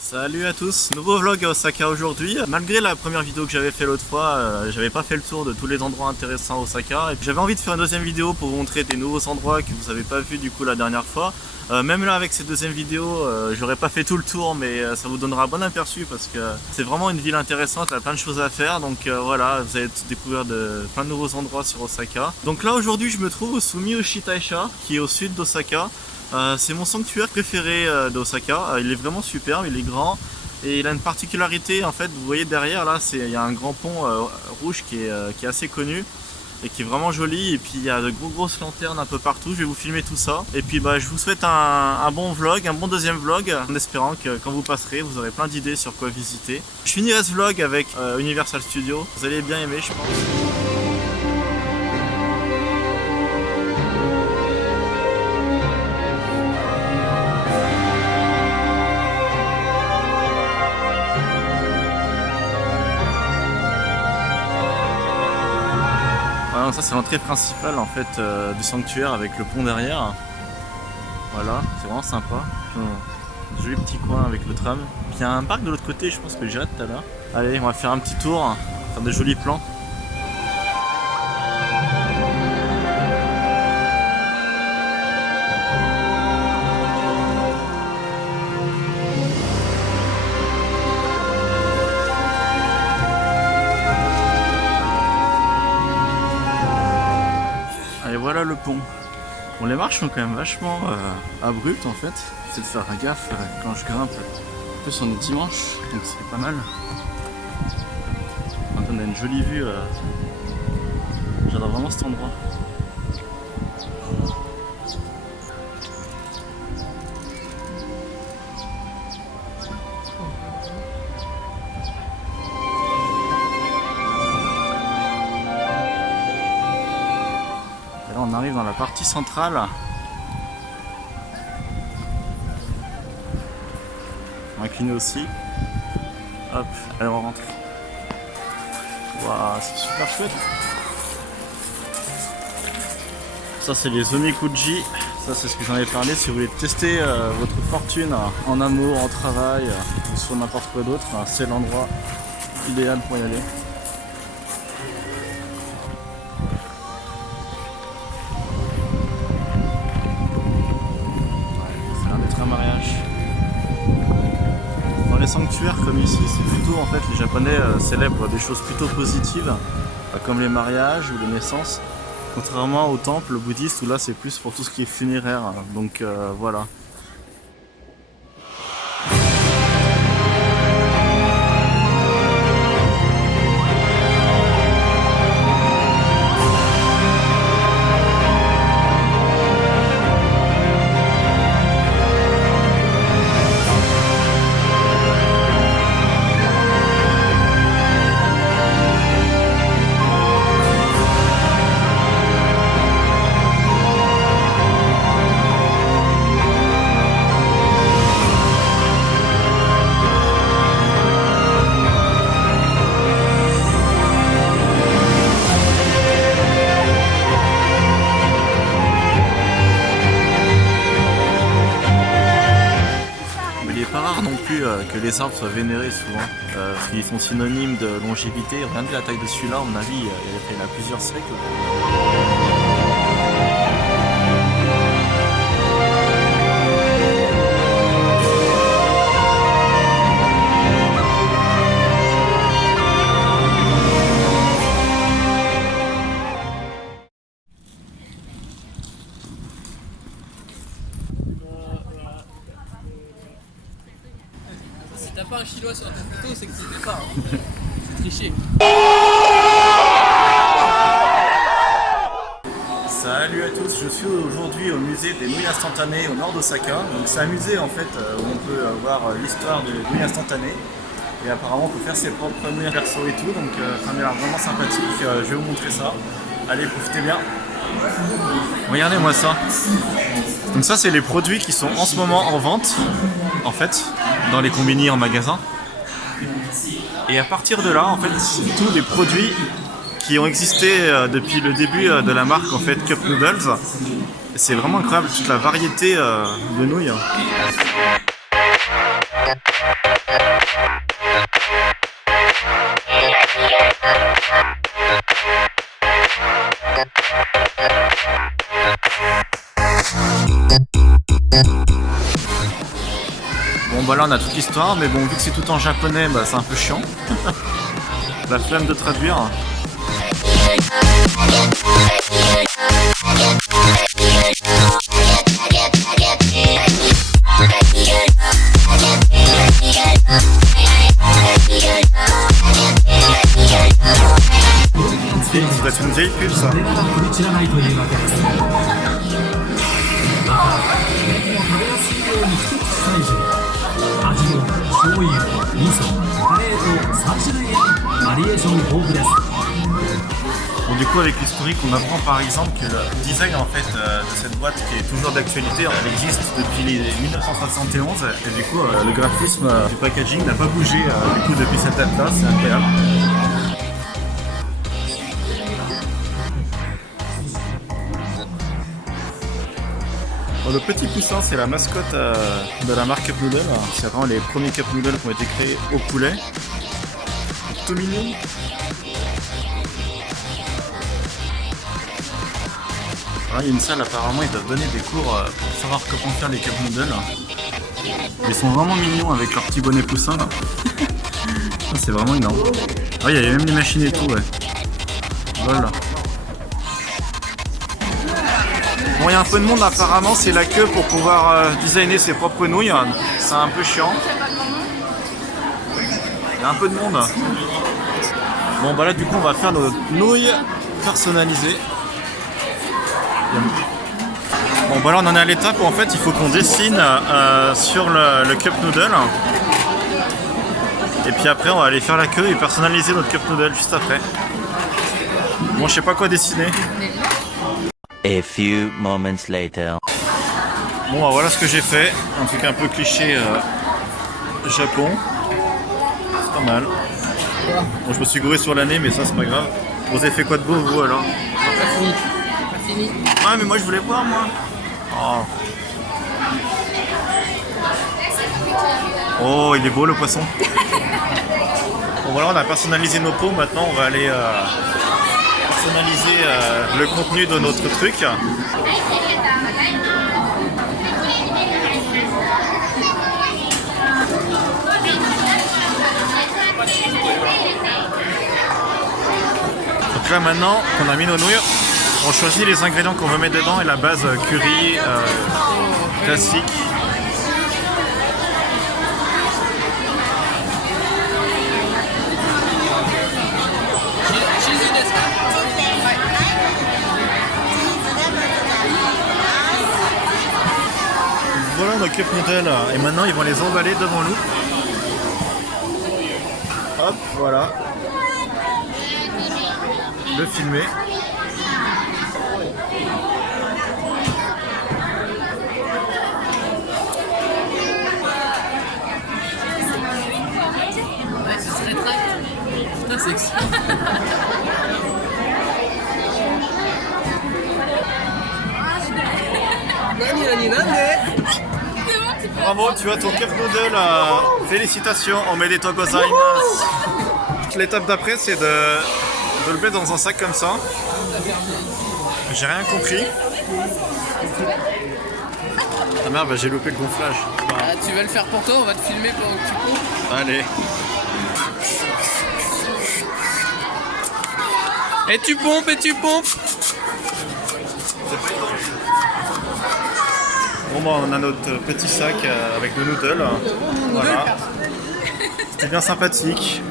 Salut à tous, nouveau vlog à Osaka aujourd'hui. Malgré la première vidéo que j'avais fait l'autre fois, j'avais pas fait le tour de tous les endroits intéressants à Osaka. Et j'avais envie de faire une deuxième vidéo pour vous montrer des nouveaux endroits que vous avez pas vu du coup la dernière fois. Même là avec cette deuxième vidéo, j'aurais pas fait tout le tour, mais ça vous donnera un bon aperçu parce que c'est vraiment une ville intéressante, il y a plein de choses à faire. Donc voilà, vous allez découvrir plein de nouveaux endroits sur Osaka. Donc là aujourd'hui je me trouve au Sumiyoshi Taisha, qui est au sud d'Osaka. C'est mon sanctuaire préféré d'Osaka. Il est vraiment superbe, il est grand et il a une particularité en fait. Vous voyez derrière là, il y a un grand pont rouge qui est assez connu et qui est vraiment joli. Et puis il y a de grosses lanternes un peu partout. Je vais vous filmer tout ça. Et puis je vous souhaite un bon vlog, un bon deuxième vlog, en espérant que quand vous passerez, vous aurez plein d'idées sur quoi visiter. Je finirai ce vlog avec Universal Studios. Vous allez bien aimer, je pense. Ça c'est l'entrée principale en fait du sanctuaire avec le pont derrière. Voilà, c'est vraiment sympa. Un joli petit coin avec le tram. Puis il y a un parc de l'autre côté, je pense que j'irai tout à l'heure. Allez, on va faire un petit tour, faire des jolis plans. Voilà le pont. Bon, les marches sont quand même vachement abruptes en fait. C'est de faire gaffe quand je grimpe. En plus on est dimanche, donc c'est pas mal. On a une jolie vue. J'adore vraiment cet endroit. On arrive dans la partie centrale. Incliné aussi. Hop, allez on rentre. Waouh, c'est super chouette. Ça c'est les Omikuji. Ça c'est ce que j'en ai parlé. Si vous voulez tester votre fortune en amour, en travail ou sur n'importe quoi d'autre, c'est l'endroit idéal pour y aller. Les sanctuaires comme ici, c'est plutôt en fait les Japonais célèbrent des choses plutôt positives comme les mariages ou les naissances, contrairement aux temples bouddhistes où là c'est plus pour tout ce qui est funéraire. Donc voilà. Que les arbres soient vénérés souvent, parce qu'ils sont synonymes de longévité. Regardez la taille de celui-là, à mon avis, il a plusieurs siècles. Si t'as pas un chinois sur ta photo, c'est que c'était pas. Hein. C'est triché. Salut à tous, je suis aujourd'hui au musée des nouilles instantanées au nord d'Osaka. Donc c'est un musée en fait où on peut voir l'histoire des nouilles instantanées. Et apparemment on peut faire ses propres nouilles perso et tout, donc ça m'a l'air vraiment sympathique. Je vais vous montrer ça. Allez, profitez bien. Regardez-moi ça. Donc ça c'est les produits qui sont en ce moment en vente. en fait, dans les combini en magasin. Et à partir de là, en fait, c'est tous les produits qui ont existé depuis le début de la marque en fait Cup Noodles. C'est vraiment incroyable toute la variété de nouilles. Bon bah là on a toute l'histoire, mais bon vu que c'est tout en japonais, bah c'est un peu chiant. La flemme de traduire. C'est une vieille pub ça. Bon, du coup avec l'historique on apprend par exemple que le design en fait de cette boîte qui est toujours d'actualité, elle existe depuis 1971 et du coup le graphisme du packaging n'a pas bougé du coup depuis cette date là, c'est incroyable. Bon, le petit poussin c'est la mascotte de la marque Cup Noodle, c'est vraiment les premiers Cup Noodles qui ont été créés au poulet. C'est tout mignon. Il y a une salle apparemment, ils doivent donner des cours pour savoir comment faire les Cup Noodles. Ils sont vraiment mignons avec leur petit bonnet poussin là. C'est vraiment énorme. Ah, il y a même des machines et tout, ouais. Voilà. Bon, il y a un peu de monde apparemment, c'est la queue pour pouvoir designer ses propres nouilles. C'est un peu chiant. Il y a un peu de monde. Bon bah là du coup on va faire nos nouilles personnalisées. Bon bah là on en est à l'étape où en fait il faut qu'on dessine sur le Cup Noodle. Et puis après on va aller faire la queue et personnaliser notre Cup Noodle juste après. Bon je sais pas quoi dessiner. A few moments later. Bon bah voilà ce que j'ai fait. Un truc un peu cliché Japon. C'est pas mal. Bon je me suis gouré sur l'année mais ça c'est pas grave. Vous avez fait quoi de beau vous alors? Pas fini. Pas fini. Ouais mais moi je voulais voir moi. Oh. Oh il est beau le poisson. Bon voilà on a personnalisé nos pots, maintenant on va aller personnaliser le contenu de notre truc. Donc là maintenant qu'on a mis nos nouilles, on choisit les ingrédients qu'on veut mettre dedans et la base curry classique. Voilà nos Cup Noodles et maintenant ils vont les emballer devant nous. Hop, voilà. Le filmer. Ouais, ce serait très... Putain, c'est excellent. Bravo, tu as ton Cup Noodle. Félicitations, omedetou gozaimasu. L'étape d'après, c'est de le mettre dans un sac comme ça. J'ai rien compris. Ah merde, bah, j'ai loupé le gonflage. Ah, tu vas le faire pour toi, on va te filmer pendant que tu pompes. Allez. Et tu pompes, et tu pompes. Bon bah on a notre petit sac avec le noodle. Voilà. C'était bien sympathique.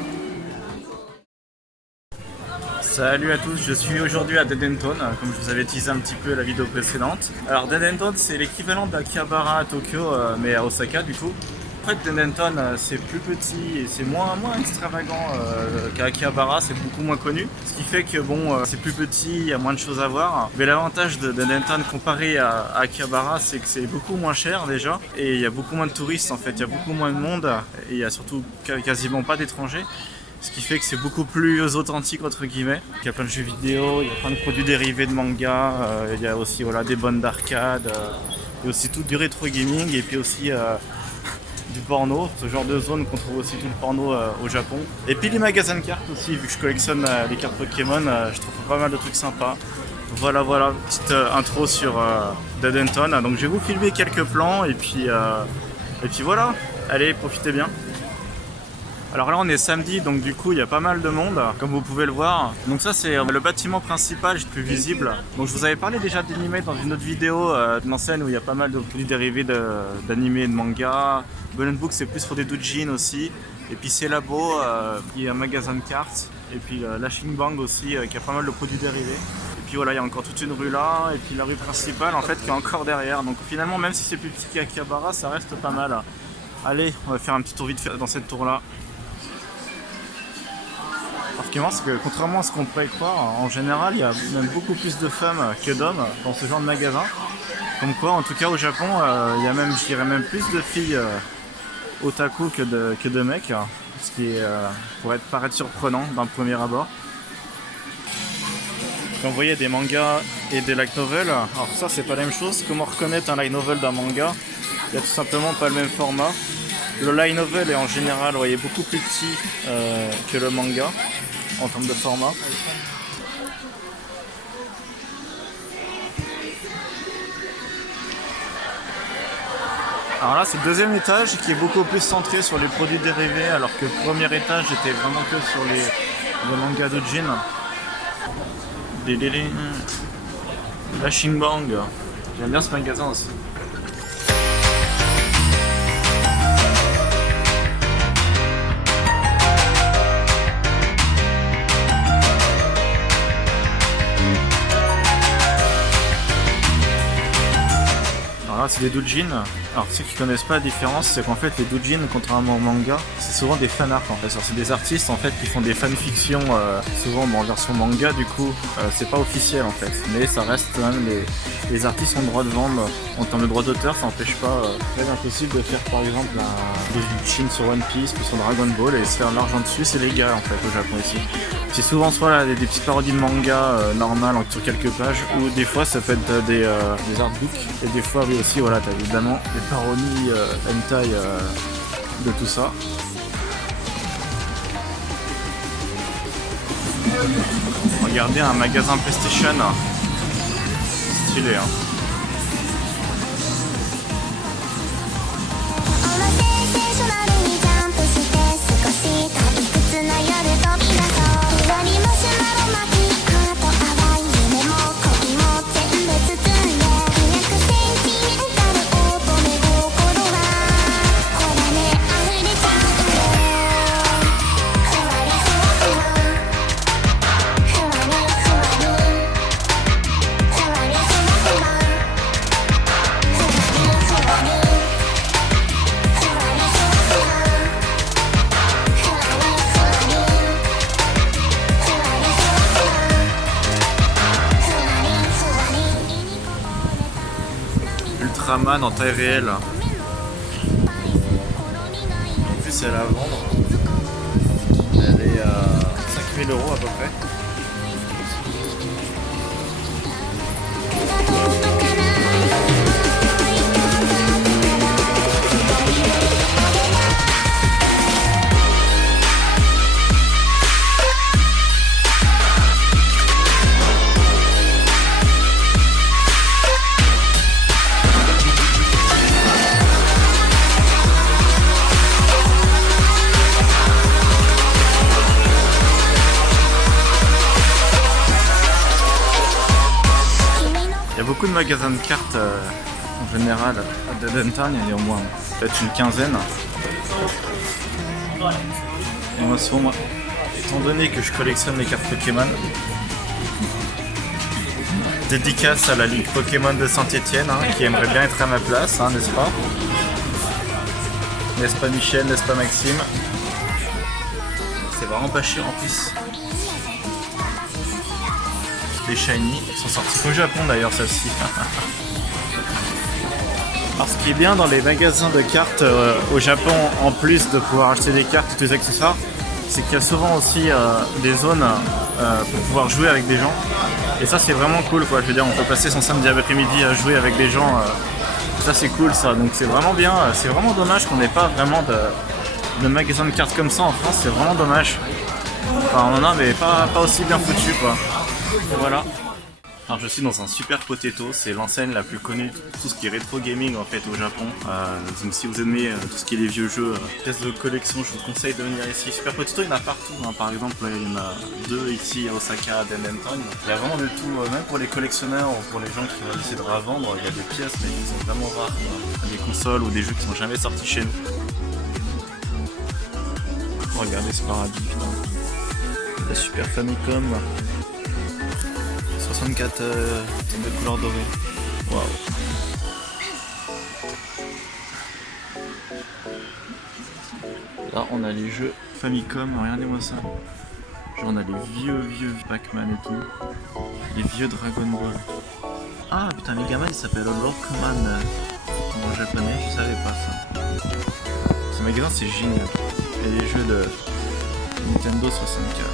Salut à tous, je suis aujourd'hui à Dedenton, comme je vous avais teasé un petit peu la vidéo précédente. Alors Dedenton c'est l'équivalent d'Akihabara à Tokyo, mais à Osaka du coup. En fait, Denton, c'est plus petit et c'est moins extravagant qu'à Akihabara, c'est beaucoup moins connu. Ce qui fait que bon, c'est plus petit, il y a moins de choses à voir. Mais l'avantage de Denton comparé à Akihabara, c'est que c'est beaucoup moins cher déjà. Et il y a beaucoup moins de touristes en fait, il y a beaucoup moins de monde. Et il y a surtout quasiment pas d'étrangers. Ce qui fait que c'est beaucoup plus authentique entre guillemets. Il y a plein de jeux vidéo, il y a plein de produits dérivés de manga, il y a aussi voilà, des bonnes d'arcade, il y a aussi tout du rétro gaming et puis aussi du porno, ce genre de zone qu'on trouve aussi tout le porno au Japon. Et puis les magasins de cartes aussi, vu que je collectionne les cartes Pokémon, je trouve pas mal de trucs sympas. Voilà, petite intro sur Denton. Donc je vais vous filmer quelques plans et puis voilà, allez, profitez bien. Alors là on est samedi, donc du coup il y a pas mal de monde, comme vous pouvez le voir. Donc ça c'est le bâtiment principal, juste plus visible. Donc je vous avais parlé déjà d'anime dans une autre vidéo, d'une enseigne où il y a pas mal de produits dérivés d'anime et de manga. Golden Book c'est plus pour des doujins aussi. Et puis c'est Labo, il y a un magasin de cartes. Et puis la Shinbang aussi, qui a pas mal de produits dérivés. Et puis voilà, il y a encore toute une rue là, et puis la rue principale en fait qui est encore derrière. Donc finalement même si c'est plus petit qu'Akihabara, ça reste pas mal. Allez, on va faire un petit tour vite fait dans cette tour là. Alors ce qui est marrant, c'est que contrairement à ce qu'on pourrait croire, en général, il y a même beaucoup plus de femmes que d'hommes dans ce genre de magasin. Comme quoi, en tout cas au Japon, il y a même, je dirais même plus de filles otaku que de mecs, ce qui pourrait paraître surprenant d'un premier abord. Quand vous voyez des mangas et des light novels, alors ça c'est pas la même chose. Comment reconnaître un light novel d'un manga? Il n'y a tout simplement pas le même format. Le light novel est en général, vous voyez, beaucoup plus petit que le manga en termes de format. Alors là c'est le deuxième étage qui est beaucoup plus centré sur les produits dérivés, alors que le premier étage était vraiment que sur les mangas doujin. La Shinbang, j'aime bien ce magasin aussi. Alors là c'est des doujins. Alors ceux qui connaissent pas la différence, c'est qu'en fait les doujins, contrairement au manga, c'est souvent des fanarts en fait. C'est des artistes en fait qui font des fanfictions, souvent en version manga, du coup c'est pas officiel en fait. Mais ça reste quand même, les artistes ont le droit de vendre en termes de droit d'auteur, ça n'empêche pas c'est impossible de faire par exemple des doujins sur One Piece ou sur Dragon Ball et se faire de l'argent dessus, c'est légal en fait au Japon ici. C'est souvent soit des petites parodies de manga normales sur quelques pages, ou des fois ça peut être des artbooks, et des fois oui aussi voilà, t'as évidemment des parodies hentai de tout ça. Regardez un magasin PlayStation, stylé hein. Ultraman en taille réelle. En plus elle est à vendre. Elle est à 5000 € à peu près. Il y a beaucoup de magasins de cartes en général à Denton, il y en a au moins peut-être une quinzaine. Et moi souvent, étant donné que je collectionne les cartes Pokémon, dédicace à la Ligue Pokémon de Saint-Etienne qui aimerait bien être à ma place, n'est-ce pas? N'est-ce pas Michel, n'est-ce pas Maxime? C'est vraiment pas cher en plus. Les shiny sont sortis au Japon d'ailleurs, celle-ci. Alors ce qui est bien dans les magasins de cartes au Japon, en plus de pouvoir acheter des cartes et tous les accessoires, c'est qu'il y a souvent aussi des zones pour pouvoir jouer avec des gens. Et ça c'est vraiment cool quoi, je veux dire on peut passer son samedi après-midi à jouer avec des gens, ça c'est cool ça, donc c'est vraiment bien, c'est vraiment dommage qu'on n'ait pas vraiment de magasin de cartes comme ça en France, c'est vraiment dommage. Enfin on en a mais pas aussi bien foutu quoi. Et voilà. Alors je suis dans un Super Potato, c'est l'enseigne la plus connue de tout ce qui est rétro gaming en fait au Japon. Donc si vous aimez tout ce qui est les vieux jeux, pièces de collection, je vous conseille de venir ici. Super Potato il y en a partout, hein. Par exemple il y en a 2 ici à Osaka, à Dendenton. Il y a vraiment de tout, même pour les collectionneurs ou pour les gens qui veulent essayer de revendre, il y a des pièces mais qui sont vraiment rares. Des consoles ou des jeux qui sont jamais sortis chez nous. Regardez ce paradis putain. La Super Famicom. 64 de couleur dorée. Waouh. Là on a les jeux Famicom, regardez-moi ça. Genre on a les vieux Pac-Man et tout. Les vieux Dragon Ball. Ah putain Megaman il s'appelle Lockman en japonais, je savais pas ça. Ce magasin c'est génial. Et les jeux de Nintendo 64.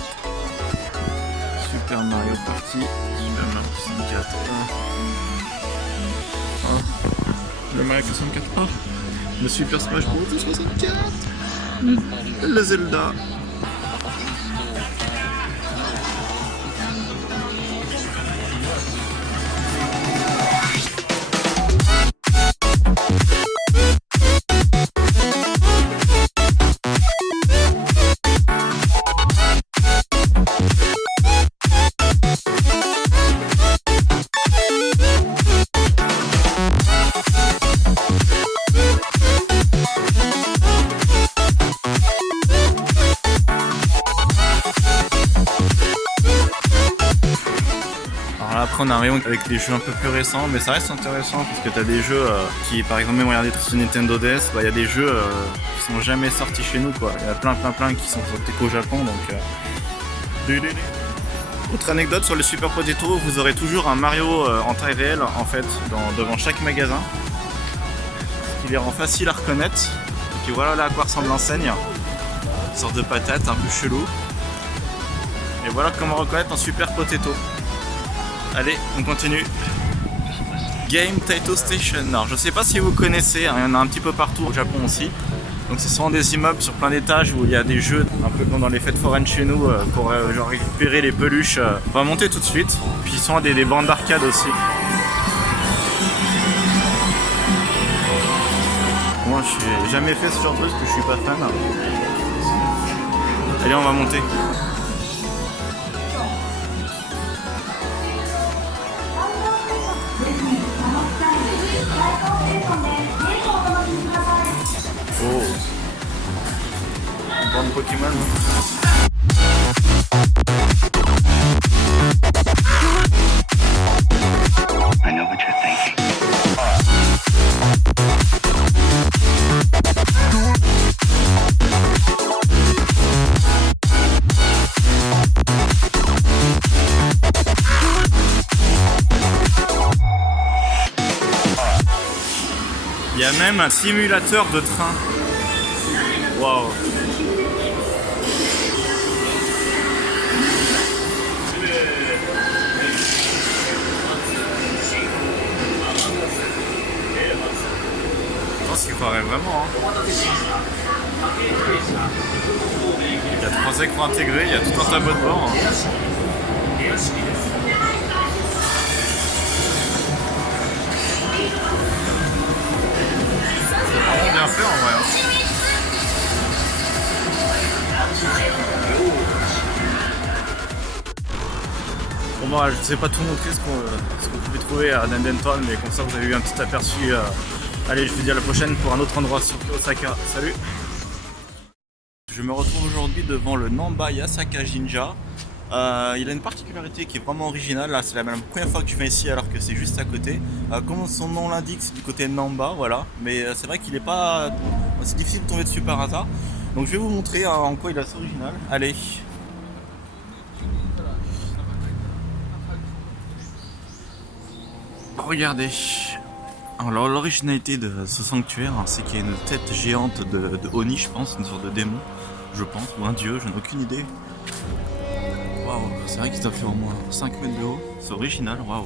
Super Mario Party, Super Mario 64. Le Mario 64. Le Super Smash Bros 64. Le Zelda. Après on a un rayon avec des jeux un peu plus récents, mais ça reste intéressant parce que t'as des jeux qui, par exemple, même regardez sur Nintendo DS, il y a des jeux qui sont jamais sortis chez nous quoi. Il y en a plein qui sont sortis qu'au Japon donc. Autre anecdote sur le Super Potato, vous aurez toujours un Mario en taille réelle en fait devant chaque magasin, ce qui les rend facile à reconnaître. Et puis voilà là à quoi ressemble l'enseigne, une sorte de patate un peu chelou. Et voilà comment reconnaître un Super Potato. Allez, on continue. Game Taito Station. Alors, je sais pas si vous connaissez, hein, il y en a un petit peu partout au Japon aussi. Donc, ce sont des immeubles sur plein d'étages où il y a des jeux, un peu comme dans les fêtes foraines chez nous, pour genre récupérer les peluches. On va monter tout de suite. Puis, ils sont des bandes d'arcade aussi. Moi, je n'ai jamais fait ce genre de truc parce que je suis pas fan. Allez, on va monter. Oh, une bande Pokémon. I know what you're thinking. Il y a même un simulateur de train. Waouh. Je pense qu'il croirait vraiment. Il y a 3 écrans intégrés, il y a tout un tableau de bord. C'est vraiment bien fait en vrai. Bon bah je ne sais pas tout montrer ce qu'on pouvait trouver à Dendenton, mais comme ça vous avez eu un petit aperçu. Allez, je vous dis à la prochaine pour un autre endroit sur Osaka. Salut! Je me retrouve aujourd'hui devant le Namba Yasaka Jinja. Il a une particularité qui est vraiment originale. Là, c'est la première fois que je viens ici alors que c'est juste à côté. Comme son nom l'indique, c'est du côté de Namba, voilà. Mais c'est vrai qu'il est pas. C'est difficile de tomber dessus par hasard. Donc je vais vous montrer en quoi il est assez original. Allez. Regardez. Alors l'originalité de ce sanctuaire, c'est qu'il y a une tête géante de Oni, je pense, une sorte de démon, je pense, ou un dieu, je n'ai aucune idée. Waouh, c'est vrai qu'il doit faire au moins 5 mètres de haut, c'est original, waouh.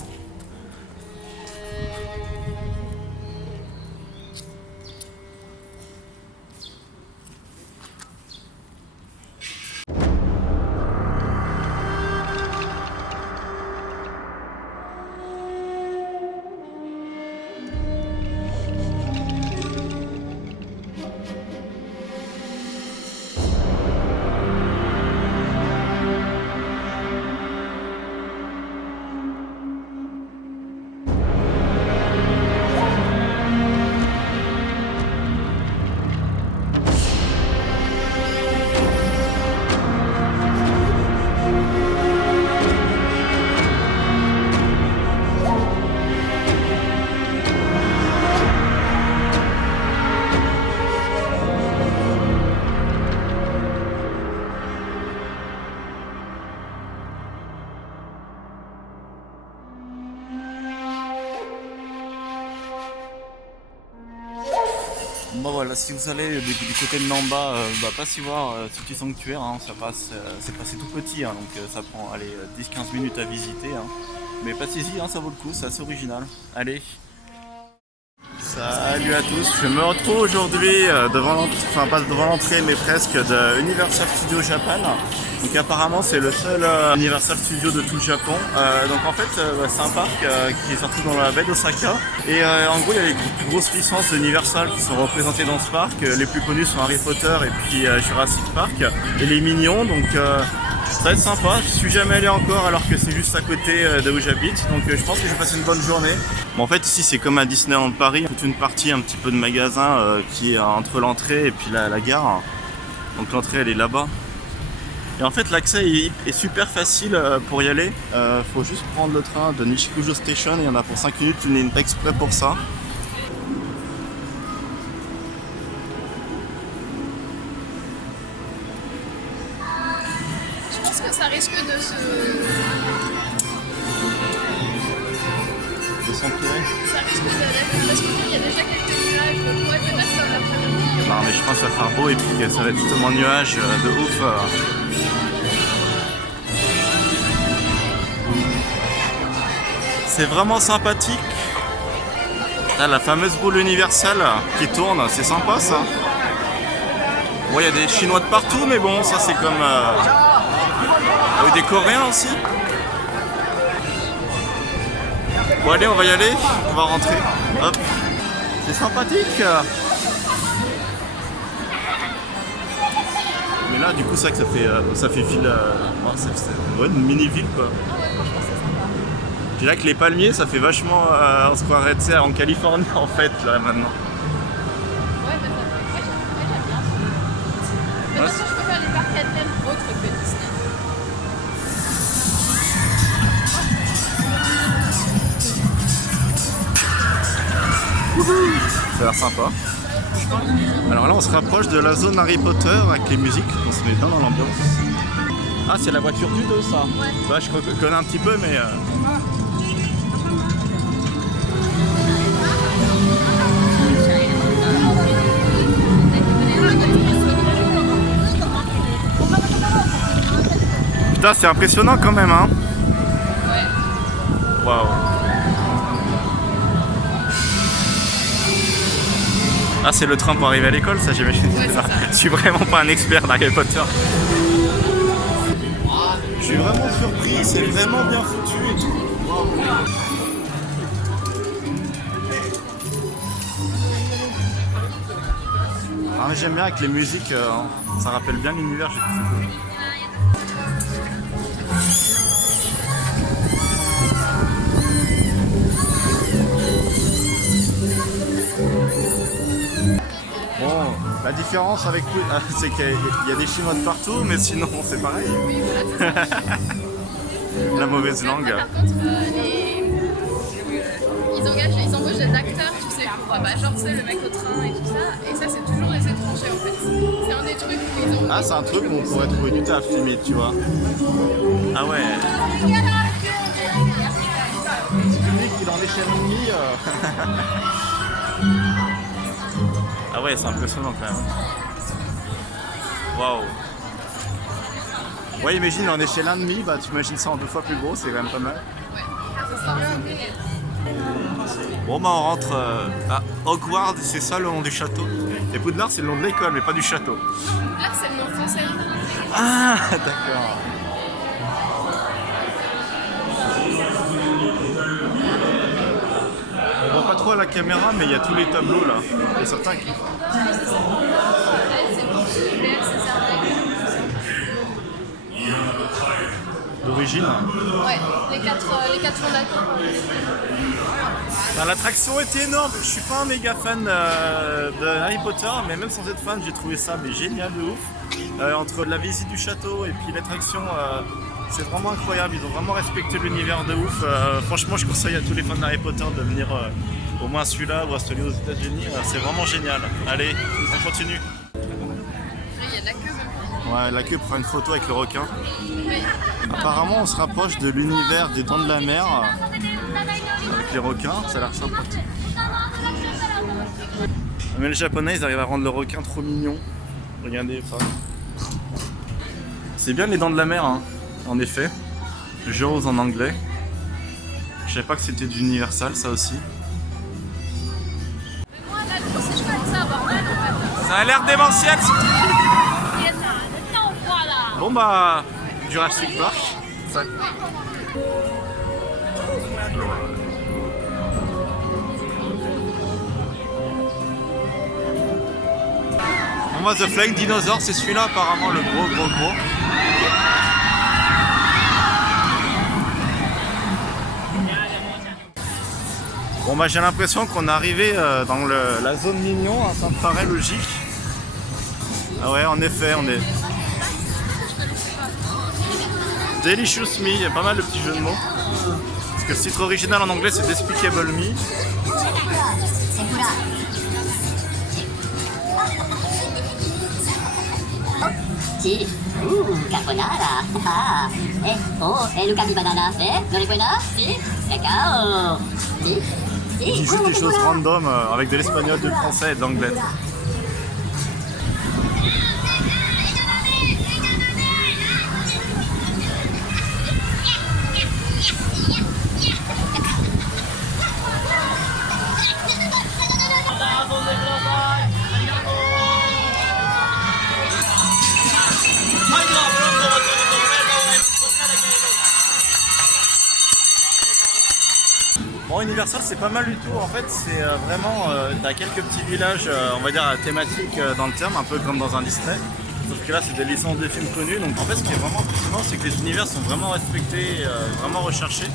Bon voilà, si vous allez du côté de Namba, passez voir ce petit sanctuaire, hein, ça passe, c'est tout petit, hein, donc ça prend 10-15 minutes à visiter. Hein. Mais passez-y, hein, ça vaut le coup, c'est assez original. Allez. Salut à tous, je me retrouve aujourd'hui pas devant l'entrée mais presque de Universal Studios Japan. Donc apparemment c'est le seul Universal Studio de tout le Japon. Donc en fait c'est un parc qui est sorti dans la baie d'Osaka. Et en gros il y a les plus grosses licences d'Universal qui sont représentées dans ce parc. Les plus connues sont Harry Potter et puis Jurassic Park et les Minions. Donc ça va être sympa, je suis jamais allé encore alors que c'est juste à côté de où j'habite, donc je pense que je vais passer une bonne journée. Bon, en fait ici c'est comme à Disneyland Paris, toute une partie un petit peu de magasin qui est entre l'entrée et puis la gare. Donc l'entrée elle est là-bas. Et en fait l'accès est super facile pour y aller, faut juste prendre le train de Nishikujo Station, il y en a pour 5 minutes, une ligne exprès pour ça. Ça risque de s'empirer. Ça risque d'être parce qu'il y a déjà quelques nuages, donc ouais, peut-être ça va faire. Non mais je pense que ça va faire beau et puis que ça va être justement nuage de ouf. C'est vraiment sympathique. Là, la fameuse boule universelle qui tourne, c'est sympa ça. Bon, il y a des Chinois de partout, mais bon, ça c'est comme... des Coréens aussi. Bon allez, on va y aller, on va rentrer. Hop. C'est sympathique. Mais là du coup ça fait ville. C'est une mini ville quoi. Puis là que les palmiers ça fait vachement on se croirait en Californie en fait là maintenant. Ouais, mais j'aime bien. Mais de toute façon je préfère les parcs à thème autres que Disney. Ça a l'air sympa. Alors là on se rapproche de la zone Harry Potter avec les musiques, on se met bien dans l'ambiance. Ah c'est la voiture du 2 ça. Ouais, je connais un petit peu mais... Putain c'est impressionnant quand même hein. Ouais. Waouh. Ah c'est le train pour arriver à l'école ça j'imagine. Ouais, je suis vraiment pas un expert d'Harry Potter. Je suis vraiment surpris, c'est vraiment bien foutu et tout. Ah, j'aime bien avec les musiques, ça rappelle bien l'univers. Bon, La différence avec c'est qu'il y a des Chinois de partout, mais sinon c'est pareil. Oui, voilà, c'est ça. La mauvaise langue. Par contre, ils embauchent des acteurs, tu sais, pour genre, tu sais, le mec au train et tout ça. Et ça, c'est toujours des étrangers en fait. C'est un des trucs où ils ont. Ah, c'est un truc où on pourrait trouver du taf limite, tu vois. Ah ouais. Ce public, il en est chez l'ennemi. Ah ouais, c'est impressionnant quand même. Waouh. Ouais, imagine en échelle 1,5, bah tu imagines ça en 2 fois plus gros, c'est quand même pas mal. Bon bah on rentre à Hogwarts, c'est ça le nom du château. Et Poudlard c'est le nom de l'école mais pas du château. Là, c'est le nom français. Ah d'accord. On voit pas trop à la caméra mais il y a tous les tableaux là. Il y a certains qui... D'origine. Ouais, les quatre fondateurs. Ben, l'attraction était énorme. Je suis pas un méga fan de Harry Potter, mais même sans être fan, j'ai trouvé ça mais génial de ouf. Entre la visite du château et puis l'attraction, c'est vraiment incroyable. Ils ont vraiment respecté l'univers de ouf. Franchement, je conseille à tous les fans d'Harry Potter de venir au moins celui-là ou à celui aux États-Unis. C'est vraiment génial. Allez, on continue. Il y a de la queue même. Ouais, la queue pour faire une photo avec le requin. Apparemment, on se rapproche de l'univers des Dents de la Mer avec les requins. Ça a l'air sympathique. Mais les Japonais, ils arrivent à rendre le requin trop mignon. Regardez, enfin. C'est bien les Dents de la Mer, hein, en effet. Jaws en anglais. Je savais pas que c'était d'Universal, ça aussi. Mais moi, là, si je commence à avoir mal en fait. Ça a l'air démentiel. Bon bah, Jurassic Park. Ça... Bon bah, The Flying Dinosaur, c'est celui-là apparemment, le gros. Bon bah j'ai l'impression qu'on est arrivé dans la zone mignon, hein, ça me paraît logique. Ah ouais, en effet, on est... Delicious Me, il y a pas mal de petits jeux de mots. Parce que le titre original en anglais c'est Despicable Me. Si, carbonara. Ah, et le capibana, non les buenas, si, cacao. Si, Il dit juste des choses random avec de l'espagnol, du français et de l'anglais. Bon, Universal c'est pas mal du tout, en fait c'est vraiment, t'as quelques petits villages, on va dire thématiques dans le terme, un peu comme dans un Disney. Sauf que là c'est des licences de films connus, donc en fait ce qui est vraiment impressionnant c'est que les univers sont vraiment respectés, vraiment recherchés.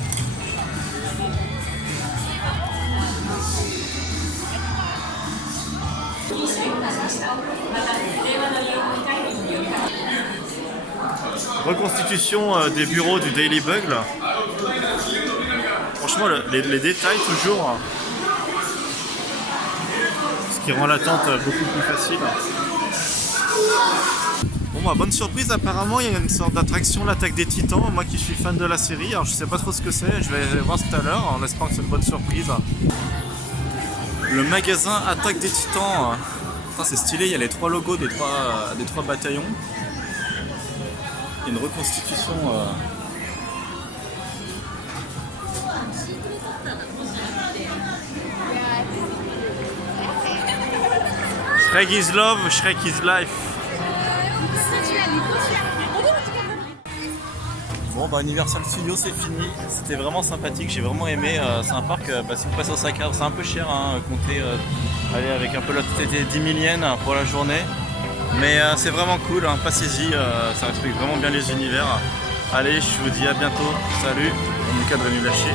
Reconstitution des bureaux du Daily Bugle. Franchement, les détails toujours, ce qui rend l'attente beaucoup plus facile. Bon bah bonne surprise, apparemment il y a une sorte d'attraction, l'attaque des titans, moi qui suis fan de la série, alors je sais pas trop ce que c'est, je vais voir tout à l'heure en espérant que c'est une bonne surprise. Le magasin Attaque des titans, c'est stylé, il y a les 3 logos des trois bataillons. Il y a une reconstitution... Shrek is love, Shrek is life. Bon bah Universal Studios c'est fini, c'était vraiment sympathique, j'ai vraiment aimé, c'est un parc, si vous passez au Osaka, c'est un peu cher, hein, compter aller avec un peu la TT 10 000 yens pour la journée, mais c'est vraiment cool, hein, passez-y, ça respecte vraiment bien les univers. Allez, je vous dis à bientôt, salut, dans mon cadre nul lâché.